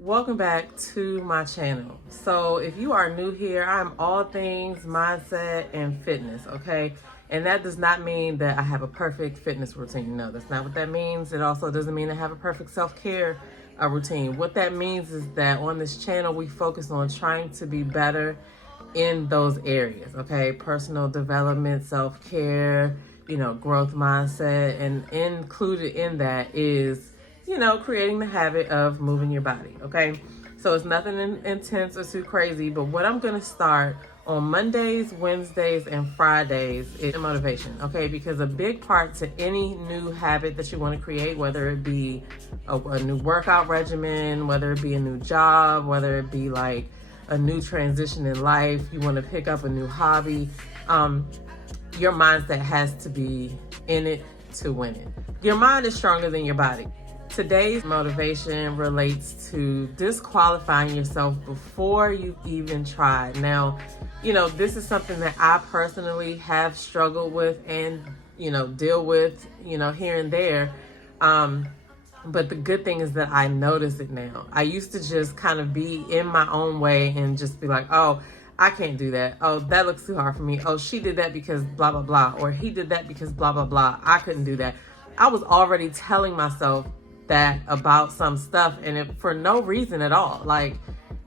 Welcome back to my channel. So if you are new here, I'm all things mindset and fitness, okay? And that does not mean that I have a perfect fitness routine. No, that's not what that means. It also doesn't mean I have a perfect self-care routine. What that means is that on this channel, we focus on trying to be better in those areas, okay? Personal development, self-care, growth mindset, and included in that is creating the habit of moving your body, okay? So it's nothing intense or too crazy, but what I'm gonna start on Mondays, Wednesdays, and Fridays is motivation, okay? Because a big part to any new habit that you wanna create, whether it be a new workout regimen, whether it be a new job, whether it be like a new transition in life, you wanna pick up a new hobby, your mindset has to be in it to win it. Your mind is stronger than your body. Today's motivation relates to disqualifying yourself before you even tried. Now, this is something that I personally have struggled with and, deal with, here and there. But the good thing is that I notice it now. I used to just kind of be in my own way and just be like, oh, I can't do that. Oh, that looks too hard for me. Oh, she did that because blah, blah, blah. Or he did that because blah, blah, blah. I couldn't do that. I was already telling myself that about some stuff, and for no reason at all. Like,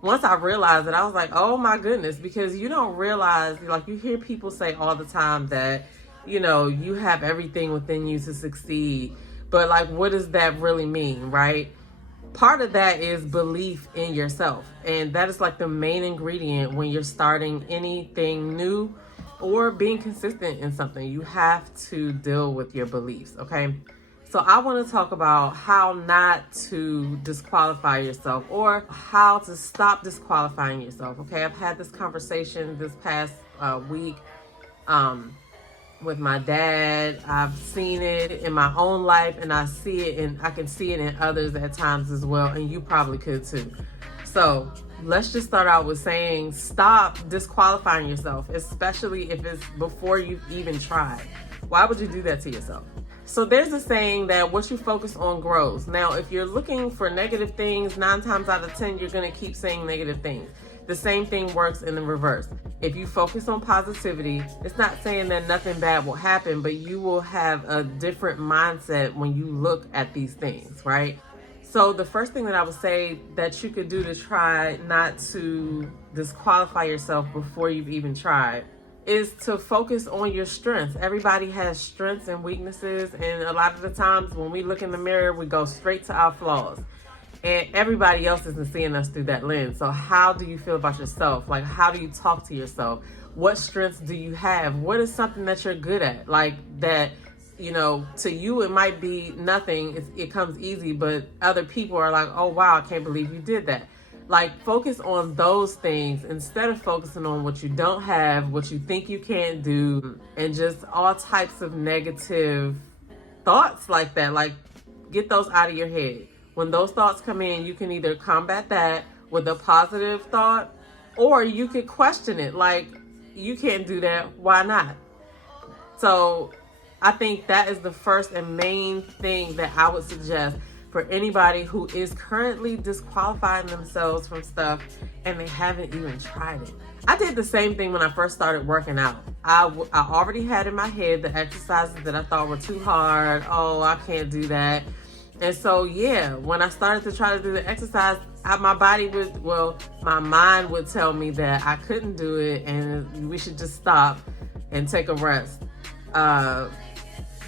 once I realized it, I was like, oh my goodness, because you don't realize, like, you hear people say all the time that, you have everything within you to succeed. But like, what does that really mean, right? Part of that is belief in yourself. And that is like the main ingredient when you're starting anything new or being consistent in something. You have to deal with your beliefs, okay? So I want to talk about how not to disqualify yourself or how to stop disqualifying yourself. Okay, I've had this conversation this past week with my dad. I've seen it in my own life, and I see it, and I can see it in others at times as well, and you probably could too. So let's just start out with saying stop disqualifying yourself, especially if it's before you've even tried. Why would you do that to yourself? So there's a saying that what you focus on grows. Now, if you're looking for negative things, 9 times out of 10, you're going to keep saying negative things. The same thing works in the reverse. If you focus on positivity, it's not saying that nothing bad will happen, but you will have a different mindset when you look at these things, right? So the first thing that I would say that you could do to try not to disqualify yourself before you've even tried is to focus on your strengths. Everybody has strengths and weaknesses, and a lot of the times when we look in the mirror, we go straight to our flaws. And everybody else isn't seeing us through that lens. So how do you feel about yourself? Like, how do you talk to yourself? What strengths do you have? What is something that you're good at? Like that, to you it might be nothing. It comes easy, but other people are like, oh wow, I can't believe you did that. Like, focus on those things instead of focusing on what you don't have, what you think you can't do, and just all types of negative thoughts like that. Like, get those out of your head. When those thoughts come in, you can either combat that with a positive thought, or you could question it. Like, you can't do that. Why not? So I think that is the first and main thing that I would suggest for anybody who is currently disqualifying themselves from stuff and they haven't even tried it. I did the same thing when I first started working out. I already had in my head the exercises that I thought were too hard. Oh, I can't do that. And so, yeah, when I started to try to do the exercise, my mind would tell me that I couldn't do it and we should just stop and take a rest.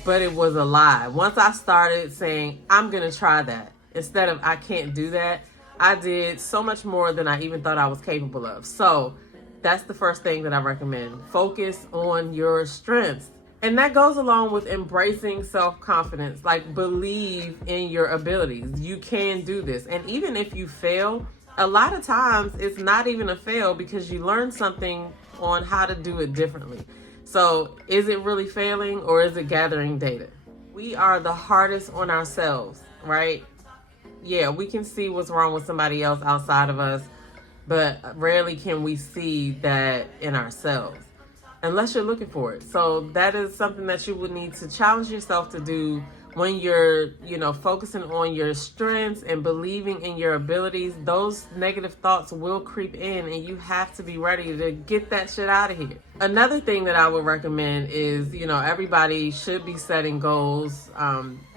But it was a lie. Once I started saying, I'm going to try that, instead of I can't do that, I did so much more than I even thought I was capable of. So that's the first thing that I recommend. Focus on your strengths. And that goes along with embracing self-confidence. Like, believe in your abilities. You can do this. And even if you fail, a lot of times it's not even a fail because you learn something on how to do it differently. So is it really failing, or is it gathering data? We are the hardest on ourselves, right? Yeah, we can see what's wrong with somebody else outside of us, but rarely can we see that in ourselves unless you're looking for it. So that is something that you would need to challenge yourself to do when you're, focusing on your strengths and believing in your abilities, those negative thoughts will creep in, and you have to be ready to get that shit out of here. Another thing that I would recommend is, everybody should be setting goals.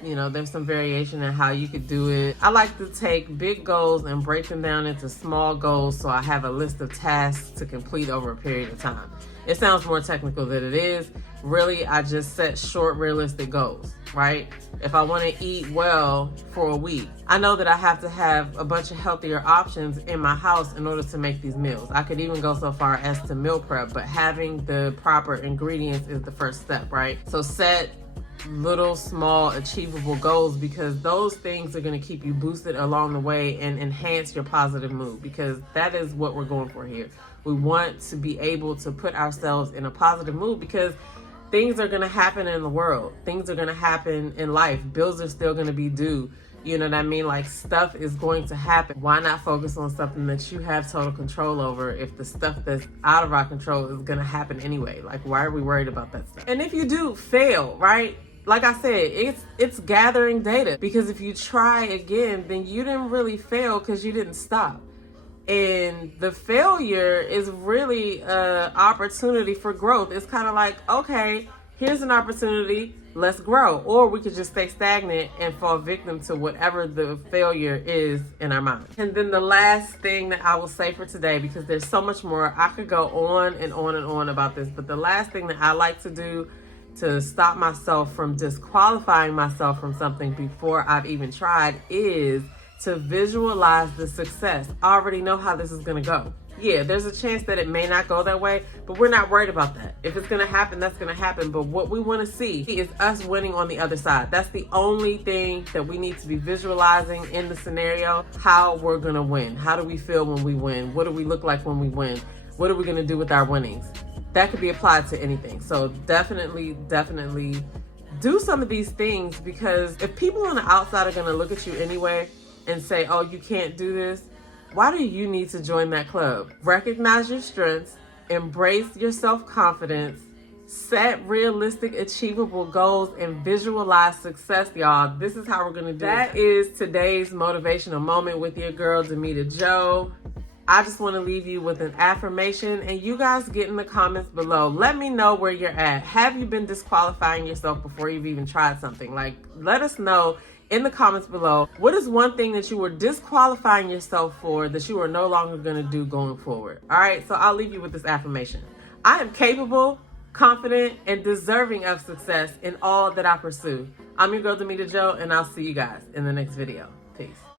There's some variation in how you could do it. I like to take big goals and break them down into small goals, so I have a list of tasks to complete over a period of time. It sounds more technical than it is. Really, I just set short, realistic goals, right? If I want to eat well for a week, I know that I have to have a bunch of healthier options in my house in order to make these meals. I could even go so far as to meal prep, but having the proper ingredients is the first step, right? So set little, small, achievable goals, because those things are going to keep you boosted along the way and enhance your positive mood, because that is what we're going for here. We want to be able to put ourselves in a positive mood, because things are going to happen in the world. Things are going to happen in life. Bills are still going to be due. You know what I mean? Like, stuff is going to happen. Why not focus on something that you have total control over if the stuff that's out of our control is going to happen anyway? Like, why are we worried about that stuff? And if you do fail, right? Like I said, it's gathering data, because if you try again, then you didn't really fail because you didn't stop. And the failure is really an opportunity for growth. It's kind of like, okay, here's an opportunity, let's grow. Or we could just stay stagnant and fall victim to whatever the failure is in our mind. And then the last thing that I will say for today, because there's so much more, I could go on and on and on about this, but the last thing that I like to do to stop myself from disqualifying myself from something before I've even tried is to visualize the success. I already know how this is gonna go. Yeah, there's a chance that it may not go that way, but we're not worried about that. If it's gonna happen, that's gonna happen. But what we wanna see is us winning on the other side. That's the only thing that we need to be visualizing in the scenario, how we're gonna win. How do we feel when we win? What do we look like when we win? What are we gonna do with our winnings? That could be applied to anything. So definitely do some of these things, because if people on the outside are gonna look at you anyway and say, oh, you can't do this, why do you need to join that club? Recognize your strengths, embrace your self-confidence, set realistic, achievable goals, and visualize success, y'all. This is how we're gonna do it. That is today's motivational moment with your girl, Demita Jo. I just want to leave you with an affirmation, and you guys get in the comments below. Let me know where you're at. Have you been disqualifying yourself before you've even tried something? Like, let us know in the comments below. What is one thing that you were disqualifying yourself for that you are no longer going to do going forward? All right, so I'll leave you with this affirmation. I am capable, confident, and deserving of success in all that I pursue. I'm your girl, Demita Jo, and I'll see you guys in the next video. Peace.